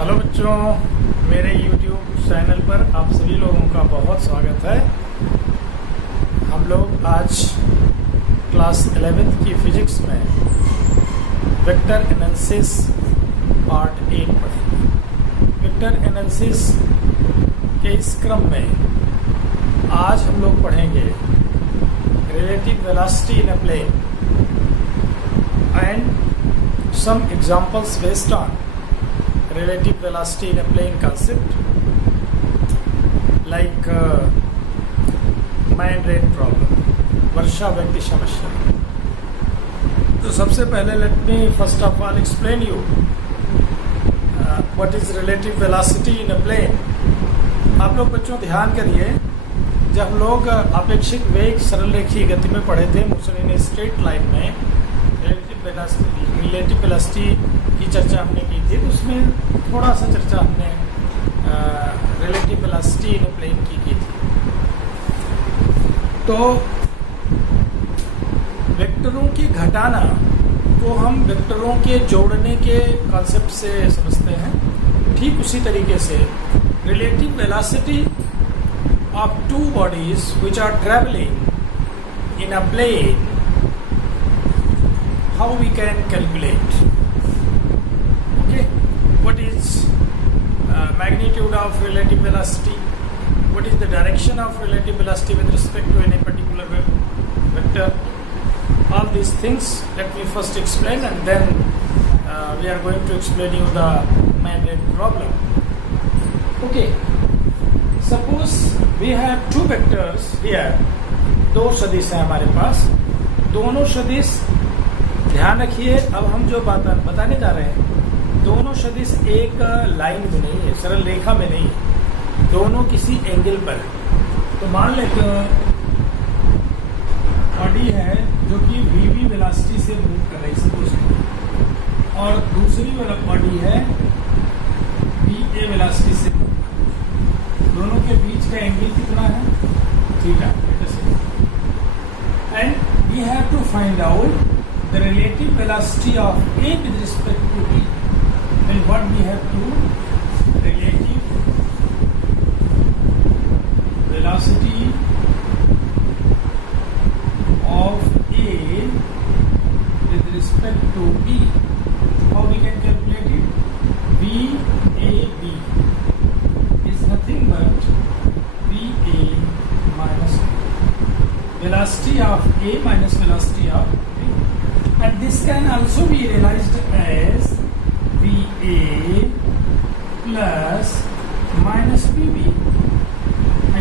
Hello बच्चों, मेरे YouTube channel पर आप सभी लोगों का बहुत स्वागत है। हम लोग आज क्लास 11th की फिजिक्स में वेक्टर एनालिसिस पार्ट 8 पढ़ेंगे। वेक्टर एनालिसिस के इस क्रम में आज हम लोग पढ़ेंगे relative velocity in a plane and some examples based on relative velocity in a plane concept like man rain problem, वर्षा व्यक्ति समस्या। तो सबसे पहले let me first of all explain you what is relative velocity in a plane। आप लोग बच्चों ध्यान करिए, जब हम लोग अपेक्षित वेग सरल रेखीय गति में पढ़े थे मुसलिन स्ट्रेट लाइन में रिलेटिव वेलोसिटी की चर्चा हमने की थी, तो उसमें थोड़ा सा चर्चा हमने रिलेटिव वेलोसिटी इन प्लेन की थी। तो वेक्टरों की घटाना को हम वेक्टरों के जोड़ने के कॉन्सेप्ट से समझते हैं। ठीक उसी तरीके से relative velocity of two bodies which are travelling in a plane, how we can calculate, okay, what is magnitude of relative velocity, what is the direction of relative velocity with respect to any particular vector, all these things let me first explain, and then we are going to explain you the man-made problem. Okay, suppose we have two vectors here, दो सदिश हैं हमारे पास। दोनों सदिश, ध्यान रखिए, अब हम जो बात बताने जा रहे हैं, दोनों सदिश एक लाइन में नहीं है, सरल रेखा में नहीं है, दोनों किसी एंगल पर है। तो मान लेते हैं बॉडी है जो कि वीवी वेलोसिटी से मूव कर रही है, और दूसरी वाला बॉडी है वीए वेलोसिटी से मूव कर रही है। दोनों के बीच का एंगल कितना है? Theta. And we have to find out the relative velocity of A with respect to B. Then what we have to, relative velocity of A with respect to B. How we can calculate it? VAB is nothing but VA minus B. Velocity of A minus velocity of B. And this can also be realized as VA plus minus PB।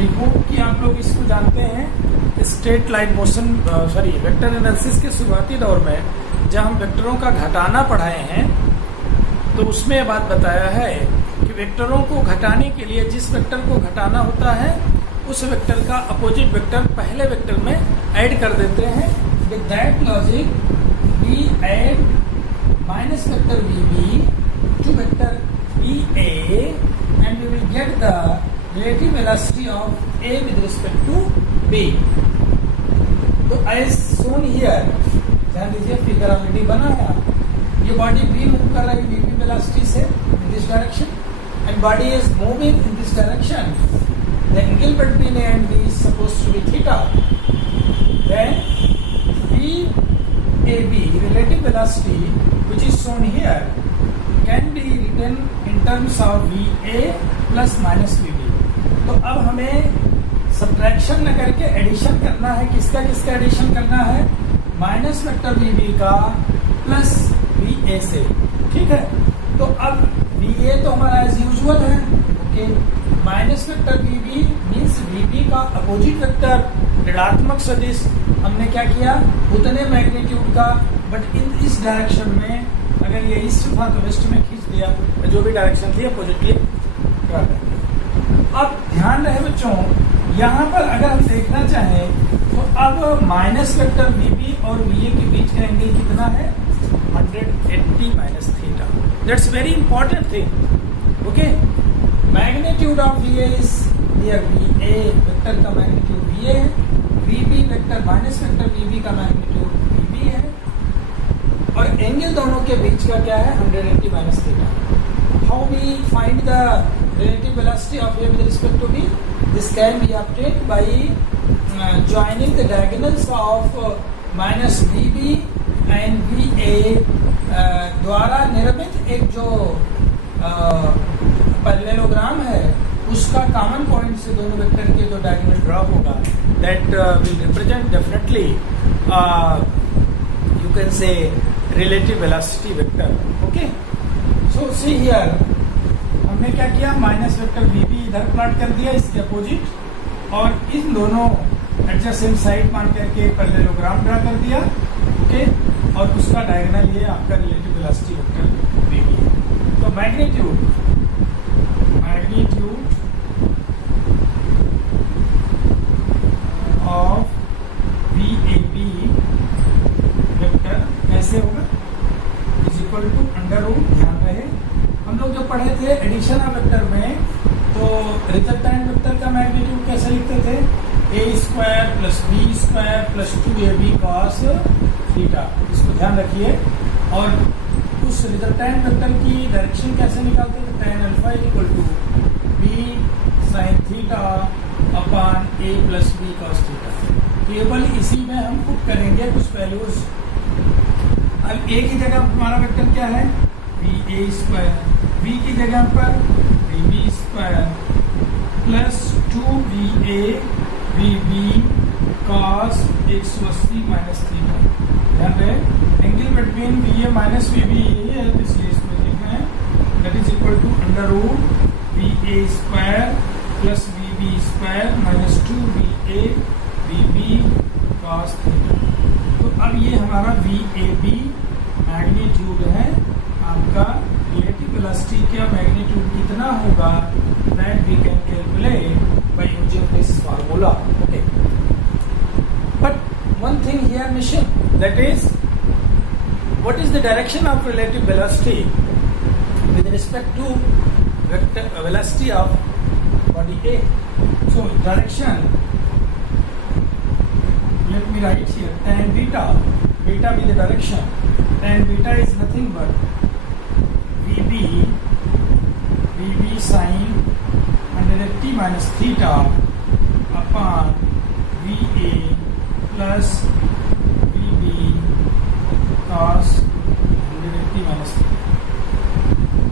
I hope कि आप लोग इसको जानते हैं। Straight line motion vector analysis के शुरुआती दौर में जब हम वेक्टरों का घटाना पढ़ाए हैं, तो उसमें यह बात बताया है कि वेक्टरों को घटाने के लिए जिस वेक्टर को घटाना होता है उस वेक्टर का अपोजिट वेक्टर पहले वेक्टर में ऐड कर देते हैं। With that logic we add minus vector VB to vector VA and we will get the relative velocity of A with respect to B। तो as shown here, ध्यान दीजिए, figure already बना है। ये बॉडी B मूव कर रही है VB velocity से in this direction and body is moving in this direction। The angle between A and B is supposed to be theta। Then VAB, relative velocity, which is shown here, can be written in terms of VA plus minus VB। तो अब हमें subtraction न करके addition करना है। किसका किसका addition करना है? माइनस वेक्टर VB का प्लस VA से। ठीक है, तो अब VA तो हमारा एज यूजुअल है, okay. Minus vector VB means VB का अपोजिट वेक्टर ऋणात्मक सदिश हमने क्या किया, उतने मैग्नीट्यूड का, बट इन इस डायरेक्शन में, अगर ये ईस्ट था तो वेस्ट में खींच दिया, जो भी डायरेक्शन थी अपोजिटली ड्रा कर दिया। अब ध्यान रहे बच्चों, यहाँ पर अगर हम देखना चाहें तो अब माइनस वेक्टर VB और VA के बीच का एंगल कितना है? 180 minus theta. That's very important thing, okay. Magnitude of VA is near VA, vector का मैग्नीट्यूड VA है, VB vector minus vector VB का मैग्नीट्यूड VB है, और एंगल दोनों के बीच का क्या है? 180 minus theta. How how we find the relative velocity of A with respect to B? This can be obtained by joining the diagonals of minus VB and VA द्वारा निर्मित एक जो पैरेललोग्राम है उसका कॉमन पॉइंट से दोनों vector के जो डायगोनल ड्रॉ होगा, that will represent definitely you can say relative velocity vector. Okay, so see here हमने क्या किया, माइनस वेक्टर VB इधर प्लॉट कर दिया इसके अपोजिट और इन दोनों एडजेसेंट साइड मान करके पैरेललोग्राम ड्रा कर दिया. ओके, और उसका डायगोनल ये आपका रिलेटिव वेलोसिटी वेक्टर VB है. तो मैग्नीट्यूड ऑफ VAB वेक्टर कैसे होगा, is equal to under root. ध्यान रहे हम लोग जो पढ़े थे एडिशन ऑफ वेक्टर में, तो रिजल्टेंट वेक्टर का मैग्नीट्यूड कैसे लिखते थे, A² plus B² plus 2AB cos theta. इसको ध्यान रखिए. और उस रिजल्टेंट वेक्टर की डायरेक्शन कैसे निकालते थे, tan alpha equal to B sin theta upon A plus B cos theta. केवल इसी में हम पुट करेंगे कुछ वैल्यूज. अब A की जगह हमारा वेक्टर क्या है, VA², B की जगह पर VB² plus 2VA VB cos 180 minus theta. ध्यान रहे angle between VA minus VB यही है, इसलिए इसमें लिखना है that is equal to under root VA² plus VB² minus 2VA VB cos theta. तो अब ये हमारा VAB मैग्नीट्यूड है. आपका रिलेटिव वेलोसिटी का मैग्नीट्यूड कितना होगा, that we can calculate by using this formula. Okay, but one thing here missing, that is what is the direction of relative velocity with respect to vector velocity of body A. So direction, let me write here tan beta, beta be the direction, tan beta is nothing but VB sin 180 minus theta upon VA plus VB cos 180 minus theta.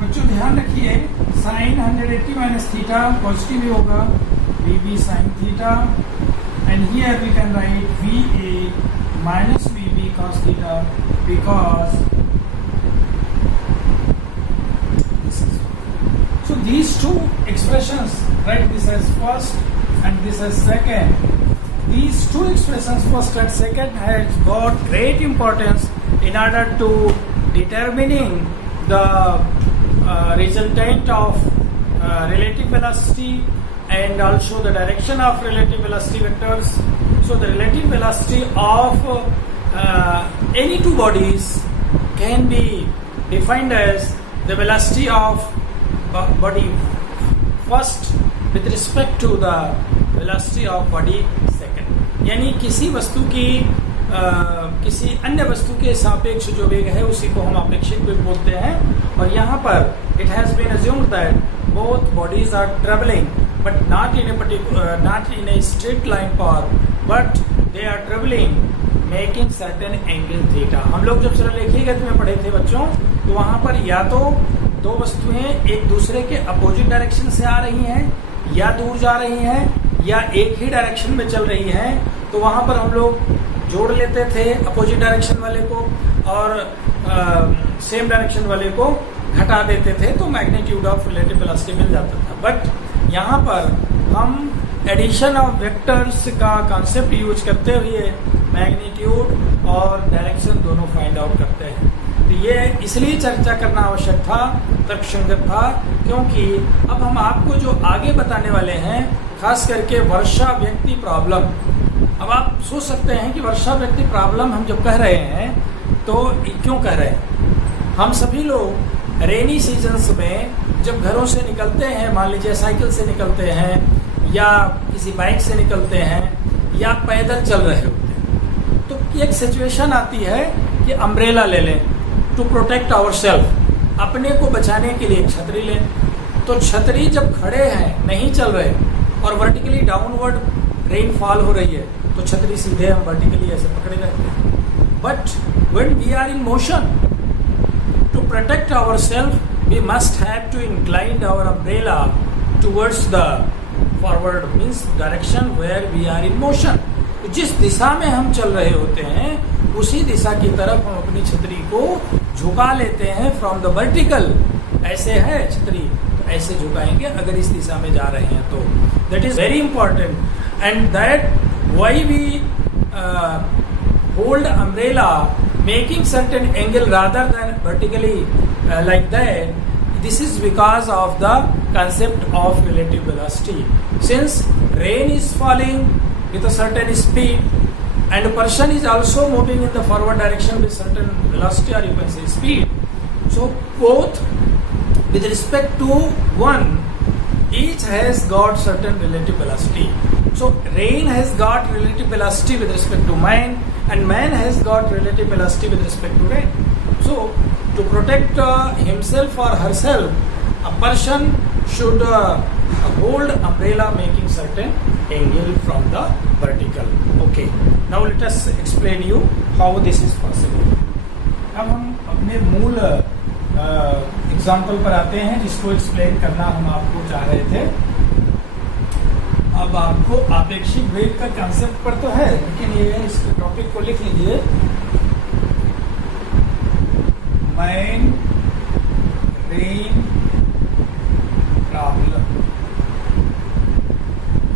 बच्चों ध्यान रखिए sin 180 minus theta positive ही होगा, VB sin theta, and here we can write VA minus VB cos theta because so these two expressions, write this as first and this as second. These two expressions, first and second, has got great importance in order to determining the resultant of relative velocity and also the direction of relative velocity vectors. So the relative velocity of any two bodies can be defined as the velocity of body first with respect to the velocity of body second. यानी किसी वस्तु की किसी अन्य वस्तु के सापेक्ष जो वेग है उसी को हम अपेक्षित वेग बोलते हैं. और यहाँ पर it has been assumed that both bodies are travelling but not in a straight line path, but they are travelling making certain angle theta. हम लोग जब सरलरेखीय गति में पढ़े थे बच्चों, तो वहां पर या तो दो वस्तुएं एक दूसरे के अपोजिट डायरेक्शन से आ रही हैं, या दूर जा रही हैं, या एक ही डायरेक्शन में चल रही हैं, तो वहां पर हम लोग जोड़ लेते थे अपोजिट डायरेक्शन वाले को और सेम डायरेक्शन वाले को घटा देते थे, तो मैग्नीट्यूड ऑफ रिलेटिव वेलोसिटी मिल जाता था. बट यहाँ पर हम एडिशन ऑफ वेक्टर्स का कॉन्सेप्ट यूज करते हुए मैग्नीट्यूड और डायरेक्शन दोनों फाइंड आउट करते हैं. तो ये इसलिए चर्चा करना आवश्यक था, तर्कसंगत था, क्योंकि अब हम आपको जो आगे बताने वाले हैं, खास करके वर्षा व्यक्ति प्रॉब्लम. अब आप सोच सकते हैं कि वर्षा व्यक्ति प्रॉब्लम हम जब कह रहे हैं तो क्यों कह रहे हैं. हम सभी लोग रेनी सीजन्स में जब घरों से निकलते हैं, मान लीजिए साइकिल से निकलते हैं या किसी बाइक से निकलते हैं या पैदल चल रहे होते हैं, तो एक सिचुएशन आती है कि अम्ब्रेला ले लें टू प्रोटेक्ट आवर सेल्फ. अपने को बचाने के लिए एक छतरी लें। तो छतरी जब खड़े हैं, नहीं चल रहे, और वर्टिकली डाउनवर्ड रेनफॉल हो रही है, तो छतरी सीधे हम वर्टिकली ऐसे पकड़े रहते हैं। But when we are in motion, to protect our self we must have to incline our umbrella towards the forward, means direction where we are in motion. जिस दिशा में हम चल रहे होते हैं उसी दिशा की तरफ हम अपनी छतरी को झुका लेते हैं फ्रॉम द वर्टिकल। ऐसे है छतरी, तो ऐसे झुकाएंगे अगर इस दिशा में जा रहे हैं तो। That is very important and that why we hold umbrella making certain angle rather than vertically like that. This is because of the concept of relative velocity. Since rain is falling with a certain speed and a person is also moving in the forward direction with certain velocity, or you can say speed. So both with respect to one, each has got certain relative velocity. So rain has got relative velocity with respect to man, and man has got relative velocity with respect to rain. So to protect himself or herself, a person should hold umbrella making certain angle from the vertical. Okay, now let us explain you how this is possible. अब हम अपने मूल example पर आते हैं जिसको explain करना हम आपको चाह रहे थे। अब आपको आपेक्षिक वेग का कंसेप्ट पर तो है, लेकिन ये इस टॉपिक को लिख लीजिए, मैन रेन प्रॉब्लम।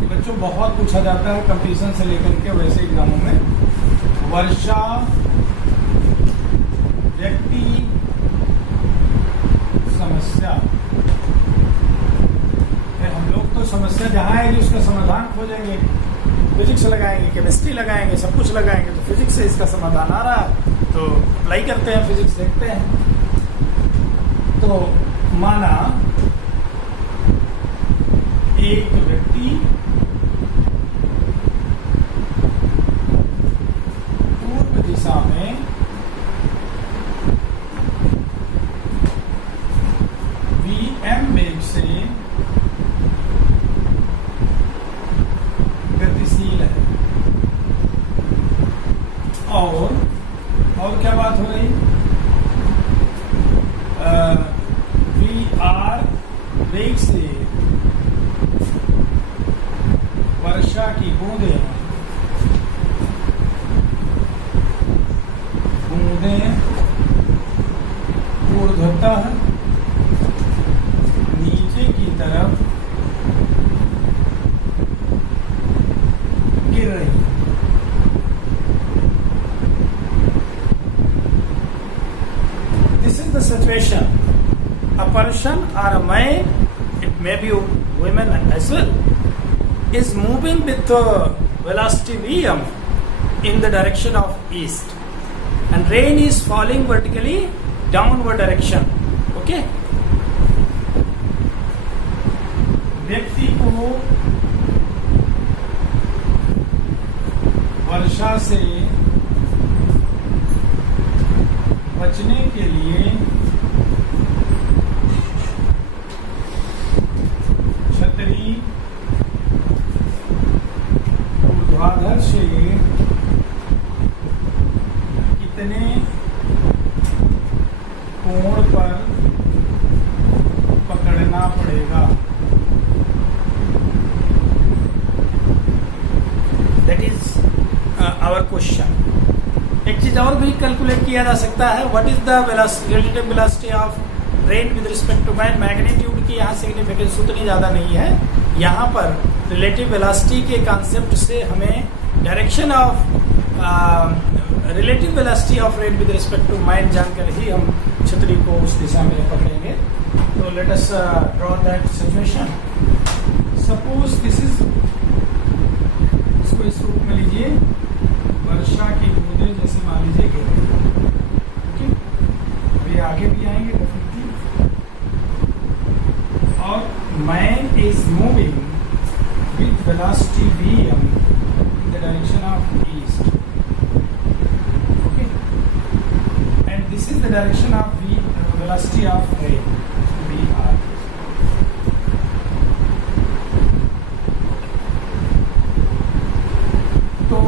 ये बच्चों बहुत पूछा जाता है कंपटीशन से लेकर के वैसे एग्जामों में। वर्षा व्यक्ति समस्या, हम लोग तो समस्या जहां आएगी उसका समाधान खोजेंगे, फिजिक्स लगाएंगे, केमिस्ट्री लगाएंगे, सब कुछ लगाएंगे, तो फिजिक्स से इसका समाधान आ रहा है तो अप्लाई करते हैं, फिजिक्स देखते हैं। तो माना एक व्यक्ति पूर्व दिशा में vm वेग से गतिशील है, और क्या बात हो रही, वी आर वेग से वर्षा की बूंदें ऊर्ध्वतः नीचे की तरफ गिर रही है। This is the situation. A person or a man, it may be women as well, is moving with velocity vm in the direction of east, and rain is falling vertically downward direction. Okay. व्यक्ति को वर्षा से बचने के लिए छतरी ऊर्ध्वाधर से कितने कोण पर पकड़ना पड़ेगा, दैट इज आवर क्वेश्चन। एक चीज और भी कैलकुलेट किया जा सकता है, what is the relative velocity of rain with respect to man. Magnitude की यहाँ सिग्निफिकेंस उतनी ज्यादा नहीं है, यहाँ पर रिलेटिव वेलोसिटी के कॉन्सेप्ट से हमें direction of relative velocity of rain with respect to man जानकर ही हम छतरी को उस दिशा में पकड़ेंगे। तो let us draw that situation. Suppose this is, इसको इस रूप में लीजिए, वर्षा की बूंदें जैसे मान लीजिए गिर रही है। ओके, अभी आगे भी आएंगे डेफिनेटली। और man is moving with velocity vm in the direction of east. Okay, and this is the direction of velocity of rain, VR. तो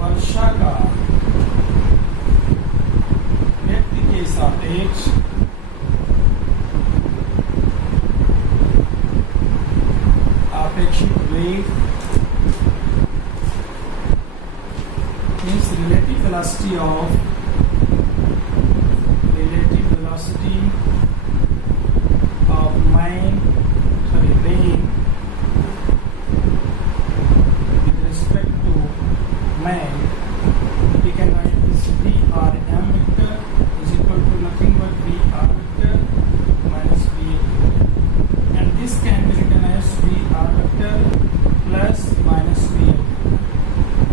वर्षा का व्यक्ति के सापेक्ष आपेक्षिक वेग means relative velocity of rain with respect to man, we can write this Vrm vector is equal to nothing but Vr vector minus Va, and this can be written as Vr vector plus minus Va.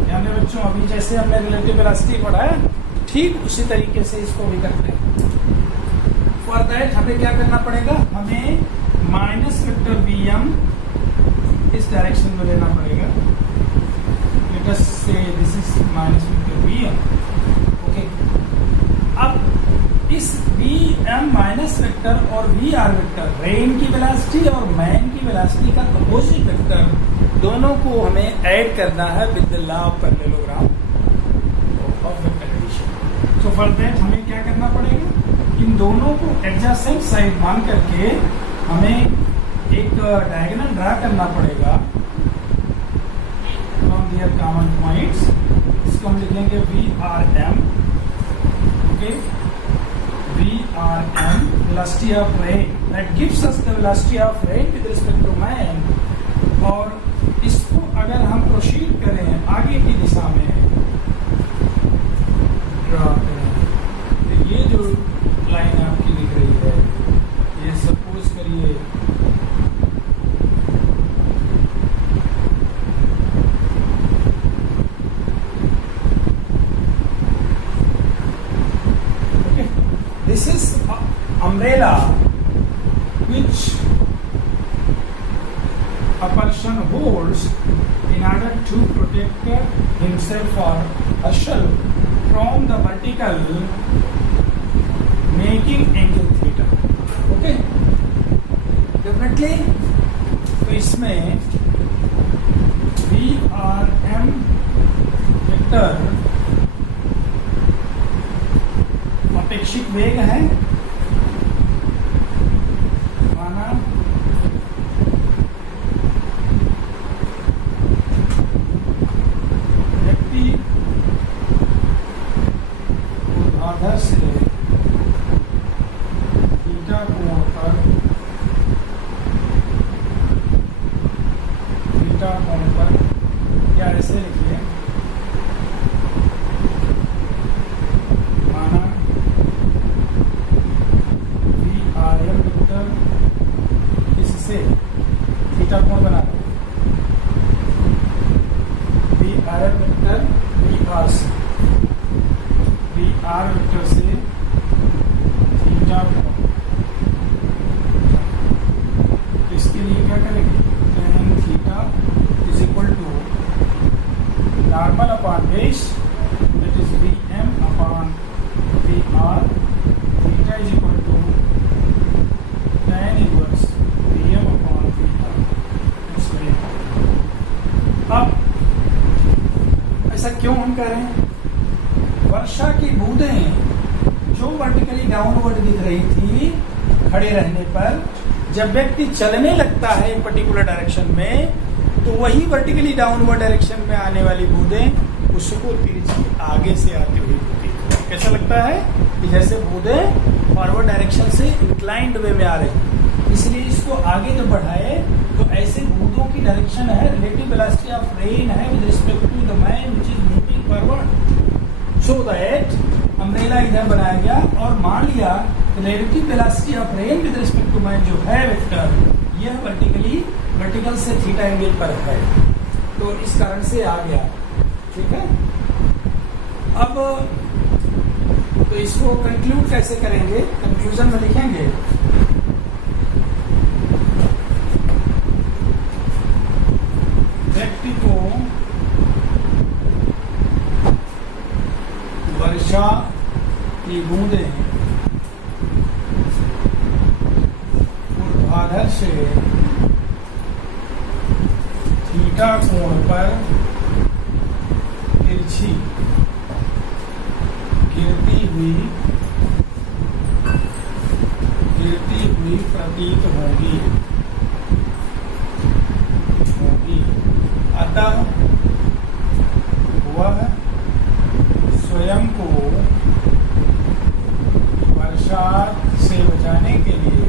ध्यान दें बच्चों, अभी जैसे हमने relative velocity पढ़ा है ठीक उसी तरीके से इसको भी करते हैं। फॉर दैट हमें क्या करना पड़ेगा, हमें माइनस वेक्टर Vm इस डायरेक्शन में लेना पड़ेगा। Let us say this is minus vector Vm। Okay, अब इस Vm माइनस वेक्टर और Vr वेक्टर रेन की वेलोसिटी और मैन की वेलोसिटी का अपोजिट वेक्टर दोनों को हमें ऐड करना है with the law of parallelogram of vector addition. So for that हमें क्या करना पड़ेगा, इन दोनों को एडजेसेंट साइड मान करके हमें एक डायगोनल ड्रा करना पड़ेगा फ्रॉम देयर कॉमन पॉइंट्स। इसको हम लिखेंगे Vrm। Okay, Vrm velocity of rain that gives us the velocity of rain with respect to man. और इसको अगर हम प्रोसीड करें आगे की दिशा में ड्रा करें, तो ये जो लाइन आपकी दिख रही है, ये सपोज करिए okay, this is umbrella which a person holds in order to protect himself or herself from the vertical making angle theta. Okay, definitely तो इसमें Vrm वेक्टर अपेक्षित वेग है, माना व्यक्ति ऊर्ध्वाधर से थीटा कोण पर या ऐसे लिखिए, माना Vrm वेक्टर इससे थीटा कोण बना रहे, Vrm वेक्टर Vr से Vr वेक्टर से थीटा कोण। तो इसके लिए क्या करेंगे, tan theta is equal to normal upon base that is Vm upon Vr, theta is equal to tan inverse Vm upon Vr। अब ऐसा क्यों हम कर रहे हैं, वर्षा की बूंदें जो वर्टिकली डाउनवर्ड दिख रही थी खड़े रहने पर, जब व्यक्ति चलने लगता है एक पर्टिकुलर डायरेक्शन में, तो वही वर्टिकली डाउनवर्ड डायरेक्शन में आने वाली बूंदें उसको तिरछी आगे से आती हुई दिखती है। कैसा लगता है कि जैसे बूंदें फॉरवर्ड डायरेक्शन से इंक्लाइंड वे में आ रही, इसलिए इसको आगे जब बढ़ाए तो ऐसे बूंदों की डायरेक्शन है रिलेटिव वेलोसिटी ऑफ रेन है with respect to the man which is moving forward. So that umbrella इधर बनाया गया और मान लिया relative velocity of rain with respect to man जो है वेक्टर, यह वर्टिकल से थीटा एंगल पर है, तो इस कारण से आ गया। ठीक है, अब तो इसको कंक्लूड कैसे करेंगे, कंक्लूजन में लिखेंगे व्यक्ति को वर्षा बूंदें ऊर्ध्वाधर से थीटा कोण पर तिरछी गिरती हुई प्रतीत होगी। अतः वह स्वयं को बरसात से बचाने के लिए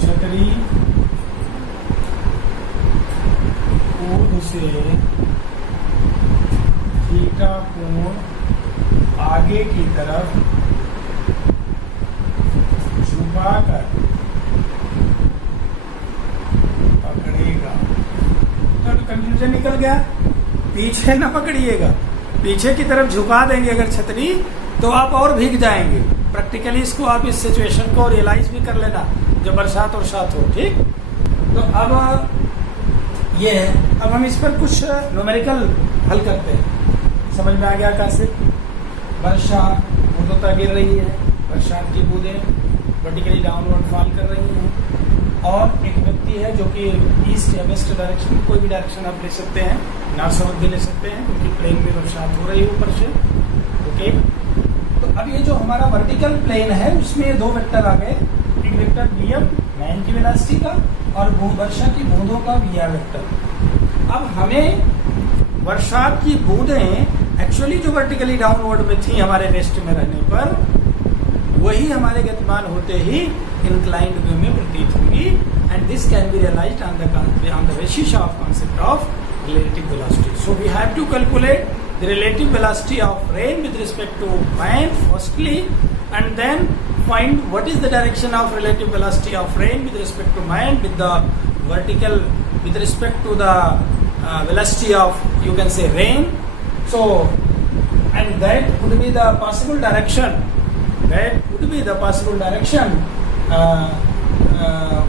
छतरी ऊर्ध्व से थीटा कोण आगे की तरफ झुकाकर पकड़ेगा। तो कंफ्यूजन निकल गया, पीछे ना पकड़िएगा, पीछे की तरफ झुका देंगे अगर छतरी तो आप और भीग जाएंगे। प्रैक्टिकली इसको आप इस सिचुएशन को रियलाइज भी कर लेना जब बरसात और साथ हो। ठीक, तो अब ये है, अब हम इस पर कुछ न्यूमेरिकल हल करते हैं। समझ में आ गया कैसे? वर्षा बूंदों गिर रही है, बरसात की बूंदें वर्टिकली डाउनवर्ड फॉल कर रही हैं, और एक व्यक्ति है जो कि ईस्ट या वेस्ट डायरेक्शन, कोई भी डायरेक्शन आप ले सकते हैं, नॉर्थ साउथ भी ले सकते हैं क्योंकि प्लेन में बरसात हो रही है ऊपर से। ओके, तो अब ये जो हमारा वर्टिकल प्लेन है उसमें दो वेक्टर आ गए, एक वेक्टर vm मैन की वेलोसिटी का और वर्षा की बूंदों का vr वेक्टर। अब हमें बरसात की बूंदें एक्चुअली जो वर्टिकली डाउनवर्ड में थी हमारे रेस्ट में रहने पर, वही हमारे गतिमान होते ही इंक्लाइंड वे में प्रतीत होगी, and this can be realised on the basis of concept of relative velocity. So we have to calculate the relative velocity of rain with respect to man firstly, and then find what is the direction of relative velocity of rain with respect to man with the vertical with respect to the velocity of, you can say, rain. So, and that would be the possible direction. That would be the possible direction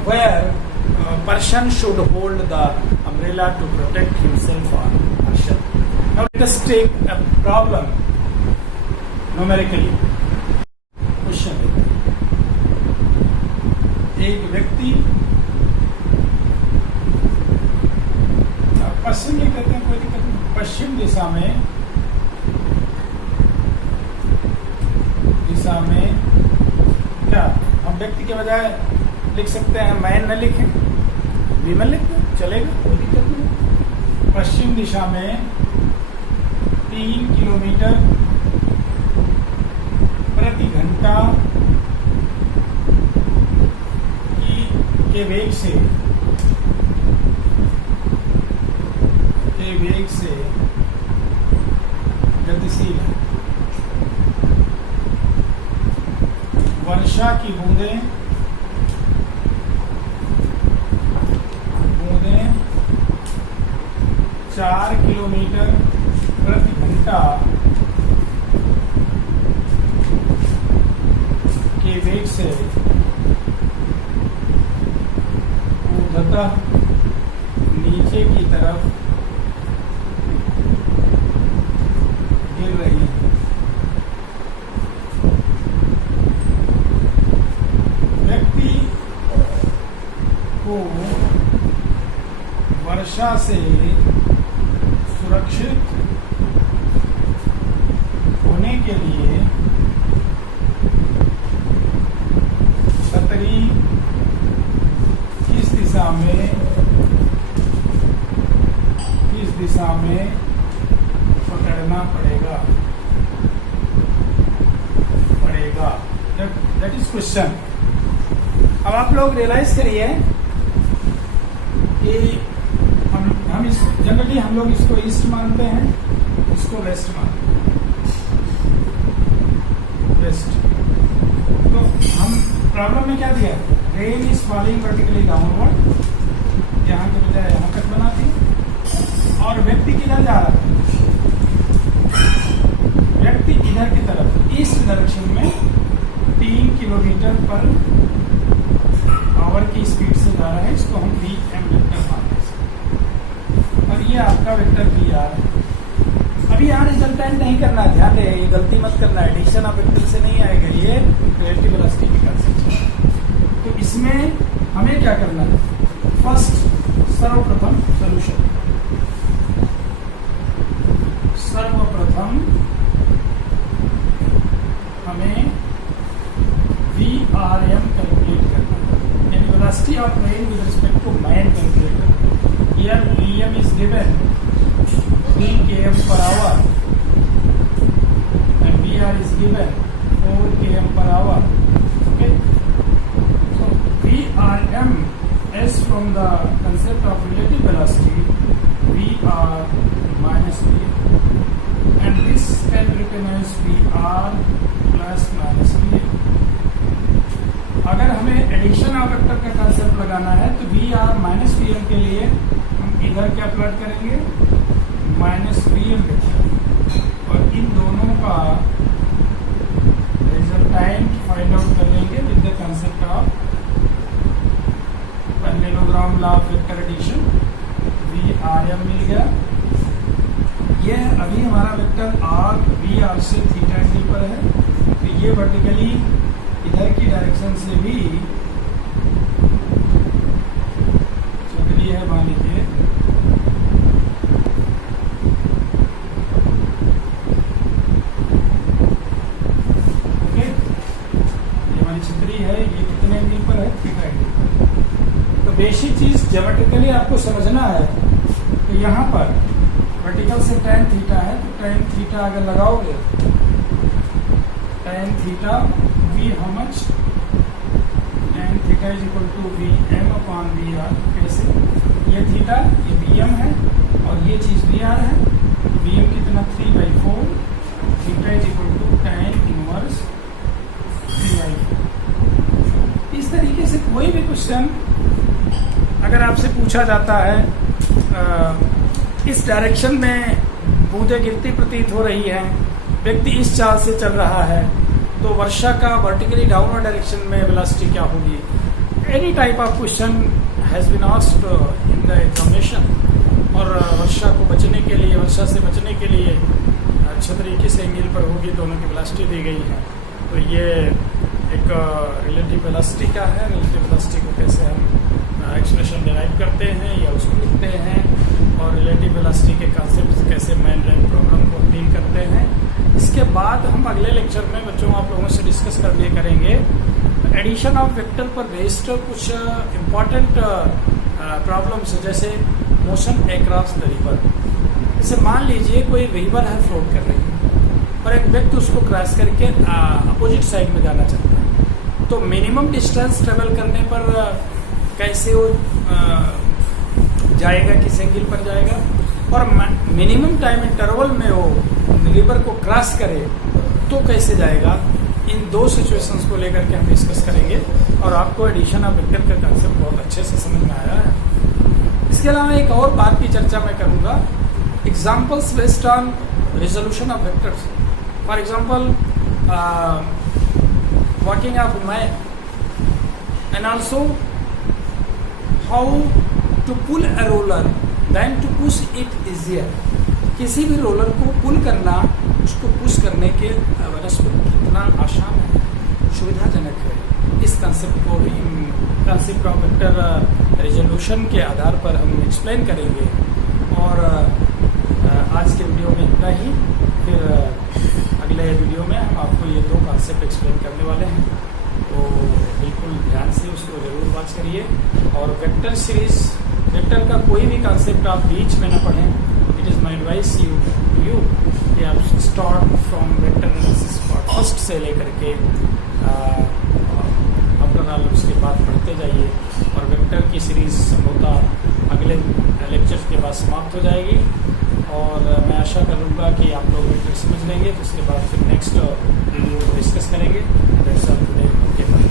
where a person should hold the umbrella to protect himself or herself. Now let us take a problem numerically. Question: एक व्यक्ति पश्चिम में कहते हैं, कोई दिक्कत नहीं, पश्चिम दिशा में क्या हम व्यक्ति के बजाय लिख सकते हैं, मैन न लिखें, विमन लिख दें, चलेगा, कोई दिक्कत नहीं। पश्चिम दिशा में 3 किलोमीटर प्रति घंटा के वेग से गतिशील है। वर्षा की बूंदें 4 किलोमीटर प्रति घंटा के वेग से ऊर्ध्वतः नीचे की तरफ गिर रही है। व्यक्ति को वर्षा से सुरक्षित होने के लिए छतरी किस दिशा में पकड़ना पड़ेगा। That is question. अब आप लोग रियलाइज करिए कि हम इस जनरली हम लोग इसको ईस्ट मानते हैं, इसको वेस्ट मानते हैं, वेस्ट। तो हम प्रॉब्लम में क्या दिया, rain is falling vertically downward, यहाँ के बजाय यहाँ तक बना दी, और व्यक्ति किधर जा रहा है, व्यक्ति इधर की तरफ ईस्ट डायरेक्शन में 3 किलोमीटर पर आवर की स्पीड से जा रहा है। इसको हम वी एम वेक्टर मानते हैं, और ये आपका वेक्टर वी रिजल्टेंट नहीं करना, ध्यान रहे, ये गलती मत करना, एडिशन ऑफ वेक्टर से नहीं आएगा, ये रिलेटिव वेलोसिटी की कंसेप्ट है। तो इसमें हमें क्या करना है, फर्स्ट सर्वप्रथम हमें VRM कैलकुलेट करना है, यानी velocity of rain with respect to man calculate करना। Here VM is given 3 km per hour and VR is given 4 km per hour. Okay, so VRM is from the concept of relative velocity, VR minus VM, and this can be written as VR plus minus VM. अगर हमें addition of vector का concept लगाना है तो VR minus VM के लिए हम इधर क्या प्लॉट करेंगे, माइनस VM और इन दोनों का रिजल्टेंट फाइंड आउट कर लेंगे with the concept of parallelogram law of vector addition. VRM मिल गया, ये अभी हमारा वेक्टर VR से थीटा एंगल पर है, तो ये वर्टिकली इधर की डायरेक्शन से भी चल रही है, मान लीजिए बेसिक चीज ज्योमेट्रिकली आपको समझना है। तो यहाँ पर वर्टिकल से tan थीटा है, तो tan थीटा अगर लगाओगे, tan theta V how much, tan theta is equal to VM upon VR। कैसे, ये थीटा ये VM है और ये चीज VR है, तो VM कितना 3/4, theta is equal to tan inverse 3/4। इस तरीके से कोई भी क्वेश्चन अगर आपसे पूछा जाता है इस डायरेक्शन में बूंदें गिरती प्रतीत हो रही हैं, व्यक्ति इस चाल से चल रहा है, तो वर्षा का वर्टिकली डाउनवर्ड डायरेक्शन में वेलोसिटी क्या होगी। Any type of question has been asked in the examination, और वर्षा को बचने के लिए, वर्षा से बचने के लिए अच्छे तरीके से एंगल पर होगी, दोनों की वेलोसिटी दी गई है। तो ये एक रिलेटिव वेलोसिटी का है, रिलेटिव वेलोसिटी को कैसे हम एक्सप्रेशन डिराइव करते हैं या उसको लिखते हैं, और रिलेटिव वेलोसिटी के कॉन्सेप्ट कैसे मेन रैंक प्रॉब्लम को डील करते हैं। इसके बाद हम अगले लेक्चर में बच्चों आप लोगों से डिस्कस कर लिए करेंगे एडिशन ऑफ वेक्टर पर बेस्ड कुछ इम्पॉर्टेंट प्रॉब्लम्स, जैसे मोशन अक्रॉस द रिवर। जैसे मान लीजिए कोई रिवर है, फ्लोट कर रही है और एक व्यक्ति उसको क्रॉस करके अपोजिट साइड में जाना चाहता है, तो मिनिमम डिस्टेंस ट्रेवल करने पर कैसे वो जाएगा, किस एंगल पर जाएगा, और मिनिमम टाइम इंटरवल में वो रिवर को क्रॉस करे तो कैसे जाएगा। इन दो सिचुएशंस को लेकर के हम डिस्कस करेंगे, और आपको एडिशन ऑफ वेक्टर का कंसेप्ट बहुत अच्छे से समझ में आया है। इसके अलावा एक और बात की चर्चा मैं करूंगा, examples based on resolution of vectors. For example working of man, and also how to pull a roller than to push it easier। किसी भी रोलर को पुल करना, उसको पुश करने के बनस्पत कितना आसान है, सुविधाजनक है। इस कंसेप्ट को भी कंसेप्ट ऑफ वेक्टर रिजोल्यूशन के आधार पर हम एक्सप्लेन करेंगे। और आज के वीडियो में इतना ही, फिर अगले वीडियो में हम आपको ये दो कंसेप्ट एक्सप्लेन करने वाले हैं, तो बिल्कुल ध्यान से उसको जरूर वॉच करिए। और वेक्टर सीरीज, वेक्टर का कोई भी कंसेप्ट आप बीच में न पढ़ें। It is my advice you कि आप start from vector analysis first से लेकर के आफ्टर ऑल उसके बाद पढ़ते जाइए, और वेक्टर की सीरीज संभवतः अगले लेक्चर के बाद समाप्त हो जाएगी। और मैं आशा करूँगा कि आप लोग वेक्टर समझ लेंगे, तो उसके बाद फिर नेक्स्ट वीडियो को डिस्कस करेंगे। That's all today, okay bye.